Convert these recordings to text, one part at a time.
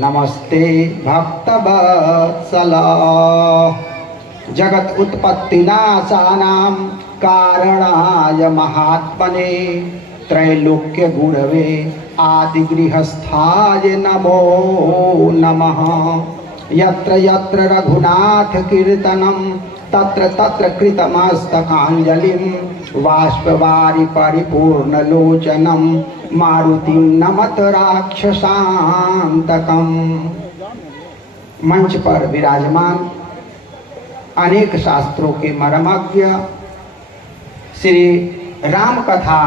नमस्ते भक्तवत्सला जगत उत्पत्तिनाशानां कारणाय महात्मने त्रैलोक्य गुरवे आदिगृहस्थाय नमो नमः। यत्र यत्र रघुनाथ कीर्तनं तत्र तत्र कृतमस्तकाञ्जलिं बाष्पवारि परिपूर्णलोचनं मारुतिं नमत राक्षसान्तकम्। मंच पर विराजमान अनेक शास्त्रों के मर्मज्ञ श्री राम कथा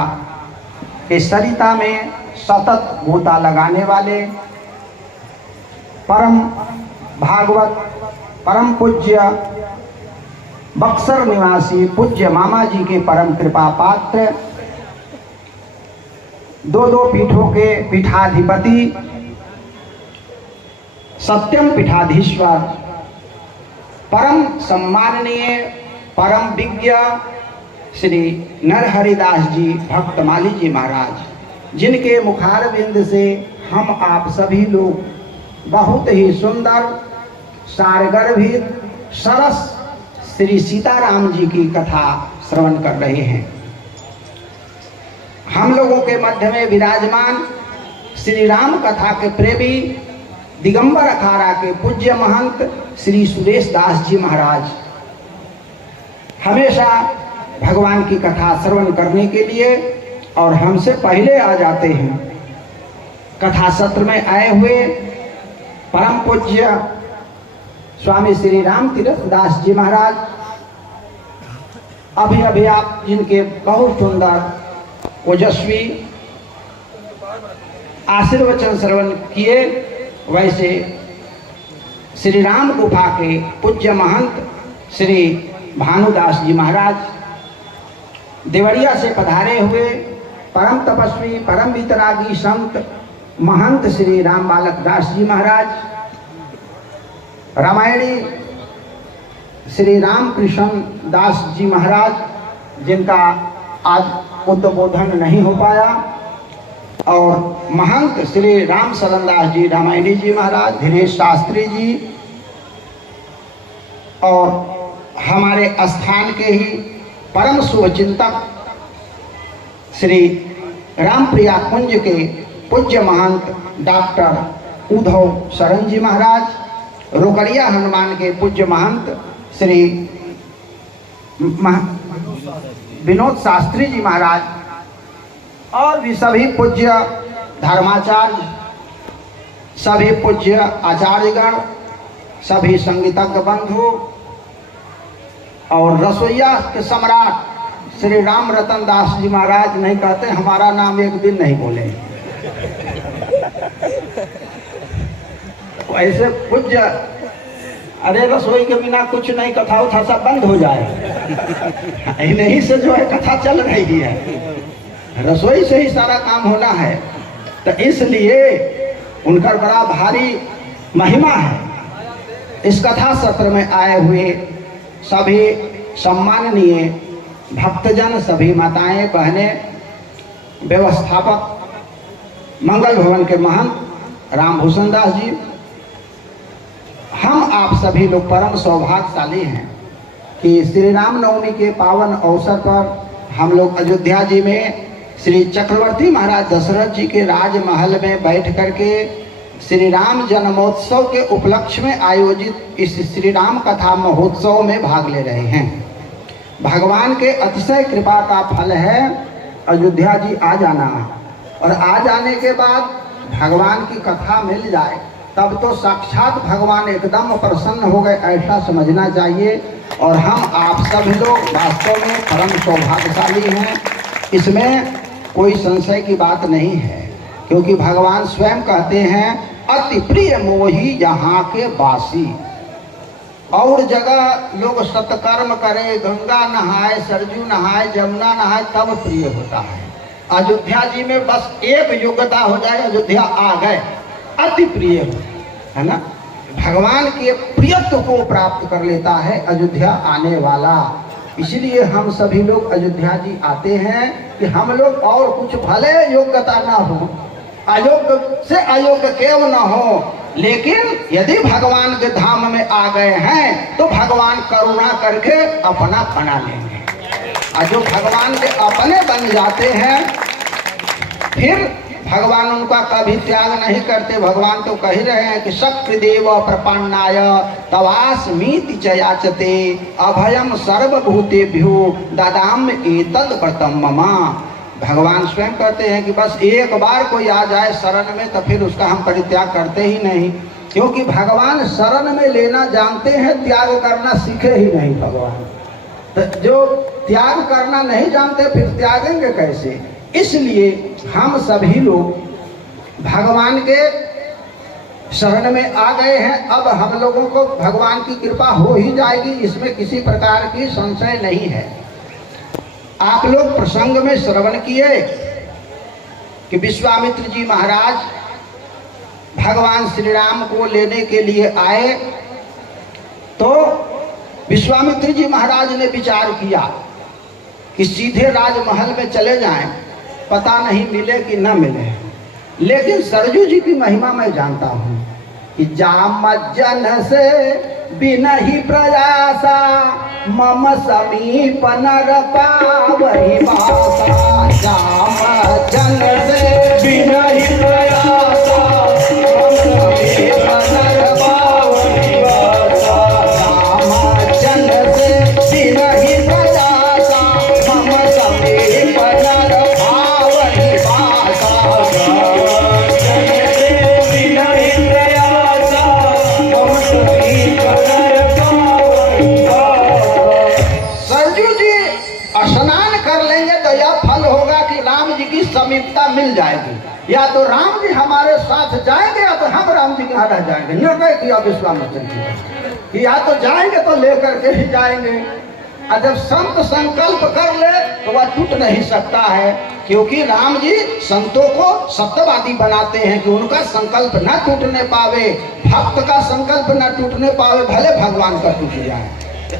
के सरिता में सतत गोता लगाने वाले परम भागवत परम पूज्य बक्सर निवासी पूज्य मामा जी के परम कृपा पात्र, दो पीठों के पीठाधिपति सत्यम पीठाधीश्वर परम सम्माननीय परम विज्ञ श्री नरहरिदास जी भक्तमाली जी महाराज, जिनके मुखारविंद से हम आप सभी लोग बहुत ही सुंदर सारगर्भित सरस श्री सीताराम जी की कथा श्रवण कर रहे हैं। हम लोगों के मध्य में विराजमान श्री राम कथा के प्रेमी दिगंबर अखाड़ा के पूज्य महंत श्री सुरेश दास जी महाराज हमेशा भगवान की कथा श्रवण करने के लिए और हमसे पहले आ जाते हैं। कथा सत्र में आए हुए परम पूज्य स्वामी श्री राम तीर्थ दास जी महाराज, अभी अभी आप जिनके बहुत सुंदर ओजस्वी आशीर्वचन श्रवण किए, वैसे श्री राम गुफा के पूज्य महंत श्री भानुदास जी महाराज, देवरिया से पधारे हुए परम तपस्वी परम वितरागी संत महंत श्री राम बालक दास जी महाराज, रामायणी श्री राम कृष्ण दास जी महाराज, जिनका आज उद्बोधन नहीं हो पाया, और महंत श्री राम शरण दास जी रामायणी जी महाराज, धीरेश शास्त्री जी, और हमारे स्थान के ही परम शुभचिंतक श्री रामप्रिया कुंज के पूज्य महंत डॉक्टर उद्धव शरण जी महाराज, रोकड़िया हनुमान के पूज्य महंत श्री विनोद शास्त्री जी महाराज, और भी सभी पूज्य धर्माचार्य, सभी पूज्य आचार्यगण, सभी संगीतज्ञ बंधु और रसोईया के सम्राट श्री राम रतन दास जी महाराज, नहीं कहते हमारा नाम एक दिन नहीं बोले, ऐसे पूज्य, अरे रसोई के बिना कुछ नहीं, कथा उथा सब बंद हो जाए, नहीं से जो है कथा चल रही है, रसोई से ही सारा काम होना है, तो इसलिए उनका बड़ा भारी महिमा है। इस कथा सत्र में आए हुए सभी सम्माननीय भक्तजन, सभी माताएं बहनें, व्यवस्थापक मंगल भवन के महंत रामभूषण दास जी, हम आप सभी लोग परम सौभाग्यशाली हैं कि श्री रामनवमी के पावन अवसर पर हम लोग अयोध्या जी में श्री चक्रवर्ती महाराज दशरथ जी के राजमहल में बैठ करके श्री राम जन्मोत्सव के उपलक्ष्य में आयोजित इस श्री राम कथा महोत्सव में भाग ले रहे हैं। भगवान के अतिशय कृपा का फल है अयोध्या जी आ जाना, और आ जाने के बाद भगवान की कथा मिल जाए तब तो साक्षात भगवान एकदम प्रसन्न हो गए, ऐसा समझना चाहिए। और हम आप सभी लोग वास्तव में परम सौभाग्यशाली हैं, इसमें कोई संशय की बात नहीं है, क्योंकि भगवान स्वयं कहते हैं अति प्रिय मोही यहाँ के वासी। और जगह लोग सत्कर्म करे, गंगा नहाए, सरजू नहाए, जमुना नहाए, तब प्रिय होता है। अयोध्या जी में बस एक योग्यता हो जाए, अयोध्या आ गए, अति प्रिय है ना, भगवान के प्रियत्व को प्राप्त कर लेता है अयोध्या आने वाला। इसलिए हम सभी लोग अयोध्या जी आते हैं कि हम लोग और कुछ भले योग्यता ना हो, अयोग्य से अयोग्य केव न हो, लेकिन यदि भगवान के धाम में आ गए हैं तो भगवान करुणा करके अपना बना लेंगे, और जो भगवान के अपने बन जाते हैं फिर भगवान उनका कभी त्याग नहीं करते। भगवान तो कह रहे हैं कि शक्रदेव प्रपन्नाय तवास्मीति च याचते अभयम सर्वभूतेभ्यो ददाम एतद् व्रतम मम। भगवान स्वयं कहते हैं कि बस एक बार कोई आ जाए शरण में तो फिर उसका हम परित्याग करते ही नहीं, क्योंकि भगवान शरण में लेना जानते हैं, त्याग करना सीखे ही नहीं भगवान। तो जो त्याग करना नहीं जानते फिर त्यागेंगे कैसे? इसलिए हम सभी लोग भगवान के शरण में आ गए हैं। अब हम लोगों को भगवान की कृपा हो ही जाएगी, इसमें किसी प्रकार की संशय नहीं है। आप लोग प्रसंग में श्रवण किए कि विश्वामित्र जी महाराज भगवान श्री राम को लेने के लिए आए, तो विश्वामित्र जी महाराज ने विचार किया कि सीधे राजमहल में चले जाएं, पता नहीं मिले कि न मिले। लेकिन सरजू जी की महिमा मैं जानता हूँ कि जाम जन से बिना ही प्रयासा मम समीप नर पावहि वासा। जाम जन से बिना ही प्रयासा मम समीप नर पावहि वासा। जाम जन से बिना ही प्रयासा मम समीप नर पावहि वासा। स्नान कर लेंगे तो यह फल होगा कि राम जी की समीपता मिल जाएगी। या तो राम जी हमारे साथ जाएंगे या तो हम राम जी के यहाँ रह जाएंगे। निर्णय किया विश्वामित्र जी कि या तो जाएंगे तो लेकर के ही जाएंगे, और जब संत संकल्प कर ले तो वह टूट नहीं सकता है, क्योंकि राम जी संतों को सत्यवादी बनाते हैं कि उनका संकल्प न टूटने पावे, भक्त का संकल्प न टूटने पावे, भले भगवान का टूट जाए।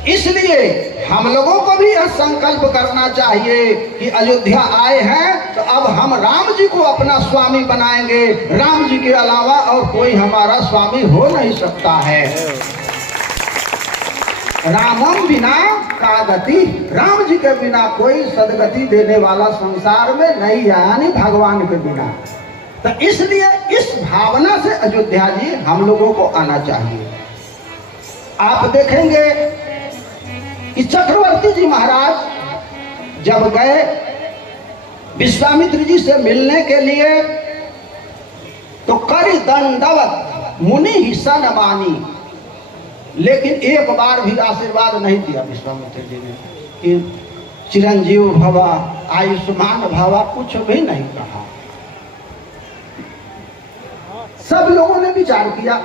इसलिए हम लोगों को भी यह संकल्प करना चाहिए कि अयोध्या आए हैं तो अब हम राम जी को अपना स्वामी बनाएंगे। राम जी के अलावा और कोई हमारा स्वामी हो नहीं सकता है। रामम बिना का गति, राम जी के बिना कोई सदगति देने वाला संसार में नहीं है, यानी भगवान के बिना। तो इसलिए इस भावना से अयोध्या जी हम लोगों को आना चाहिए। आप देखेंगे कि चक्रवर्ती जी महाराज जब गए विश्वामित्र जी से मिलने के लिए तो करी दंडवत मुनि ही सनमानी, लेकिन एक बार भी आशीर्वाद नहीं दिया विश्वामित्र जी ने कि चिरंजीव भवा, आयुष्मान भवा, कुछ भी नहीं कहा। सब लोगों ने विचार किया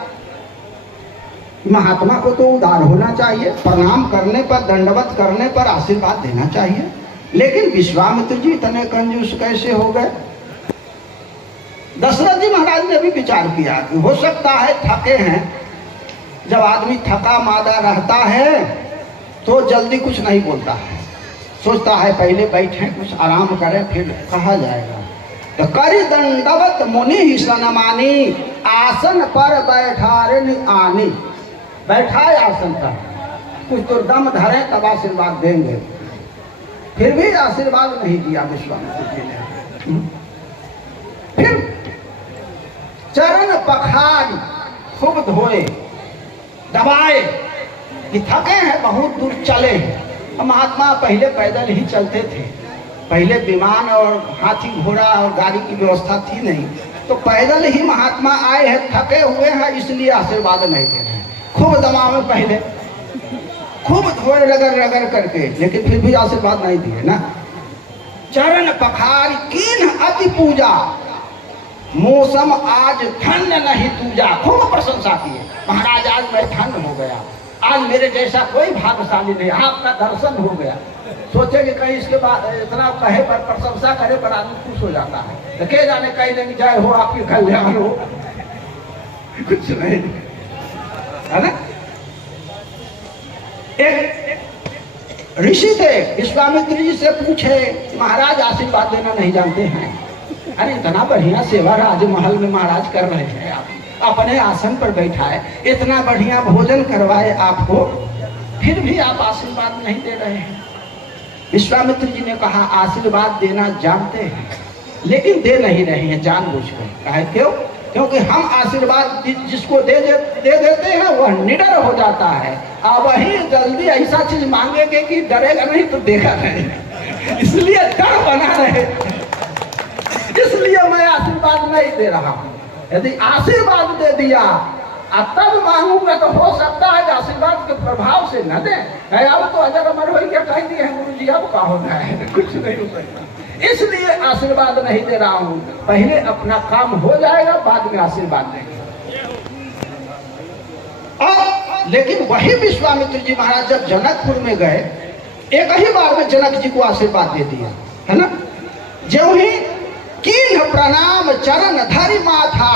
महात्मा को तो उदार होना चाहिए, प्रणाम करने पर, दंडवत करने पर आशीर्वाद देना चाहिए, लेकिन विश्वामित्र जी इतने कंजूस कैसे हो गए? दशरथ जी महाराज ने भी विचार किया कि हो सकता है थके हैं। जब आदमी थका मादा रहता है तो जल्दी कुछ नहीं बोलता है, सोचता है पहले बैठे कुछ आराम करें फिर कहा जाएगा। तो करी दंडवत मुनि ही सनमानी, आसन पर बैठारे आनी, बैठाए आसन पर, कुछ तो दम धरे तब आशीर्वाद देंगे। फिर भी आशीर्वाद नहीं दिया विश्वामित्र जी ने। फिर चरण पखारी खूब धोए, दबाए कि थके हैं, बहुत दूर चले हैं। महात्मा पहले पैदल ही चलते थे, पहले विमान और हाथी घोड़ा और गाड़ी की व्यवस्था थी नहीं, तो पैदल ही महात्मा आए हैं, थके हुए हैं, इसलिए आशीर्वाद नहीं दे रहे हैं। खूब दबावे, पहले खूब धोए रगड़ रगड़ करके, लेकिन फिर भी आशीर्वाद नहीं दिए ना। चरण पखारी कीन अति पूजा, मौसम आज ठंड नहीं दूजा, खूब प्रशंसा किए। महाराज आज मैं ठंड हो गया, आज मेरे जैसा कोई भाग्यशाली नहीं, आपका दर्शन हो गया। सोचे कि कहीं इसके बाद इतना कहे पर, प्रशंसा करे पर आदमी खुश हो जाता है। तो के जाने कहीं नहीं जाए हो आपकी कल्याण हो, कुछ नहीं है ना। एक ऋषि थे, विश्वामित्र जी से पूछे महाराज आशीर्वाद देना नहीं जानते हैं? अरे इतना बढ़िया सेवा राजमहल में महाराज कर रहे हैं, अपने आसन पर बैठाए, इतना बढ़िया भोजन करवाए आपको, फिर भी आप आशीर्वाद नहीं दे रहे हैं। विश्वामित्र जी ने कहा आशीर्वाद देना जानते हैं लेकिन दे नहीं रहे हैं जानबूझकर। कहा क्यों? क्योंकि हम आशीर्वाद जिसको दे देते हैं वह निडर हो जाता है, और वही जल्दी ऐसा चीज मांगेंगे कि डरेगा नहीं तो देगा नहीं, इसलिए डर बना रहे, इसलिए मैं आशीर्वाद नहीं दे रहा हूँ। यदि आशीर्वाद दे दिया और तब मांगूंगा तो हो सकता है कि आशीर्वाद के प्रभाव से न दे, अब तो अजर अमर हो क्या कह दिए हैं गुरु जी, अब क्या होता है, कुछ नहीं हो सकता, इसलिए आशीर्वाद नहीं दे रहा हूं। पहले अपना काम हो जाएगा, बाद में आशीर्वाद देंगे। और लेकिन वही विश्वामित्र जी महाराज जब जनकपुर में गए, एक ही बार में जनक जी को आशीर्वाद दे दिया, है ना। जो ही कीन प्रणाम चरण धरि माथा,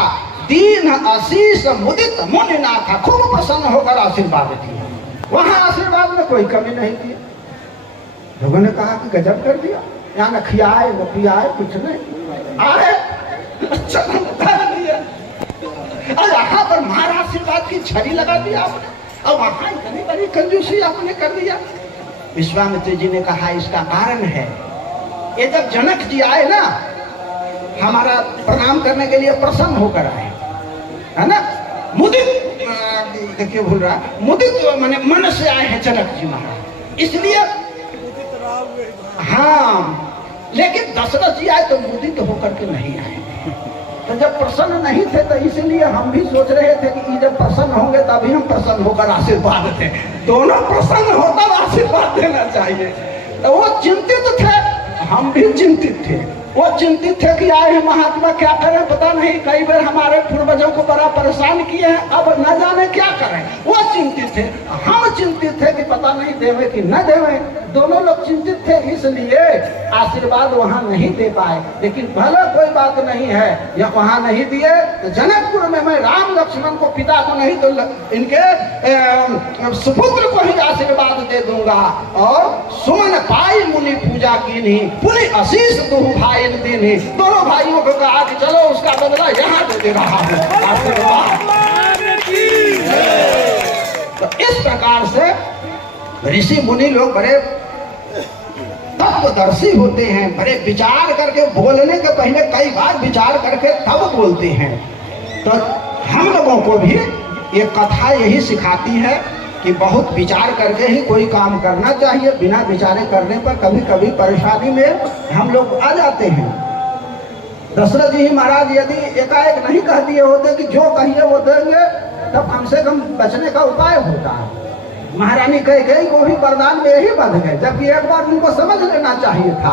दीन आशीष मुदित मुनि नाथा, खूब प्रसन्न होकर आशीर्वाद दिया। वहां आशीर्वाद में कोई कमी नहीं की। लोगों ने कहा कि गजब कर दिया, यहाँ न खियाए न पियाए, कुछ नहीं आए और यहाँ पर महाराज आशीर्वाद की छड़ी लगा दिया आपने, और वहां इतनी बड़ी कंजूसी आपने कर दिया। विश्वामित्र जी ने कहा इसका कारण है, ये जब जनक जी आए ना हमारा प्रणाम करने के लिए प्रसन्न होकर आए, है ना, मुदित, देखिए भूल रहा, मुदित माने मन से आए हैं जनक जी महाराज, इसलिए हाँ। लेकिन दशरथ जी आए तो मुदित होकर के नहीं आए, तो जब प्रसन्न नहीं थे तो इसलिए हम भी सोच रहे थे कि जब प्रसन्न होंगे तभी हम प्रसन्न होकर आशीर्वाद दें, दोनों प्रसन्न हो तब आशीर्वाद देना चाहिए। तो वो चिंतित थे, हम भी चिंतित थे, वो चिंतित थे कि आए हैं महात्मा क्या करें पता नहीं, कई बार हमारे पूर्वजों को बड़ा परेशान किए हैं, अब न जाने क्या करें। वो चिंतित थे, हम चिंतित थे कि पता नहीं देवे कि न देवे, दोनों लोग चिंतित थे, इसलिए आशीर्वाद वहां नहीं दे पाए। लेकिन भले कोई बात नहीं है, या वहां नहीं दिए तो जनकपुर में मैं राम लक्ष्मण को, पिता को नहीं तो इनके सुपुत्र को ही आशीर्वाद दे दूंगा। और सुमन पाई मुनि पूजा की नहीं, पुनि आशीष दुहु भाई देने, दोनों भाइयों को कहा कि चलो उसका बदला यहाँ दे रहा हूँ आशीर्वाद। तो इस प्रकार से ऋषि मुनि लोग बड़े तत्वदर्शी होते हैं, बड़े विचार करके, बोलने के पहले कई बार विचार करके तब बोलते हैं। तो हम लोगों को भी ये कथा यही सिखाती है कि बहुत विचार करके ही कोई काम करना चाहिए, बिना विचारे करने पर कभी कभी परेशानी में हम लोग आ जाते हैं। दशरथ जी महाराज यदि एकाएक नहीं कह दिए होते कि जो कहिए वो देंगे, तब कम से कम बचने का उपाय होता है। महारानी कैकेयी को भी वरदान में यही बंध गए, जबकि एक बार उनको समझ लेना चाहिए था।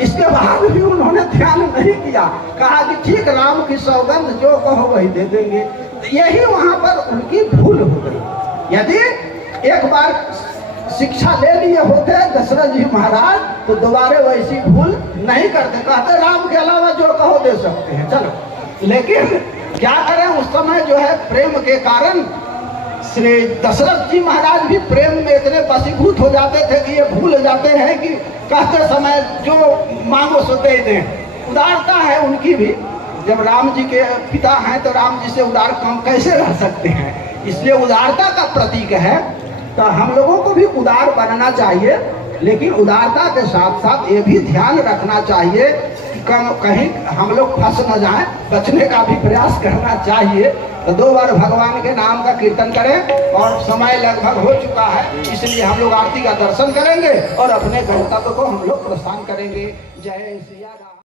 इसके बाद भी उन्होंने ध्यान नहीं किया, कहा कि ठीक राम की सौगंध जो कहो वही दे देंगे। यही वहां पर उनकी भूल हो गई। यदि एक बार शिक्षा ले लिए होते दशरथ जी महाराज तो दोबारा वैसी भूल नहीं करते, कहते राम के अलावा जो कहो दे सकते हैं, चलो। लेकिन क्या करें, उस समय जो है प्रेम के कारण श्री दशरथ जी महाराज भी प्रेम में इतने वशीभूत हो जाते थे कि ये भूल जाते हैं कि कहते समय जो मांगो सो दे दें। उदारता है उनकी भी, जब राम जी के पिता हैं तो राम जी से उदार काम कैसे रह सकते हैं, इसलिए उदारता का प्रतीक है। तो हम लोगों को भी उदार बनना चाहिए, लेकिन उदारता के साथ साथ ये भी ध्यान रखना चाहिए कि कहीं हम लोग फंस न जाएं, बचने का भी प्रयास करना चाहिए। तो 2 बार भगवान के नाम का कीर्तन करें, और समय लगभग हो चुका है, इसलिए हम लोग आरती का दर्शन करेंगे और अपने गंतव्य को हम लोग प्रस्थान करेंगे। जय सिया राम।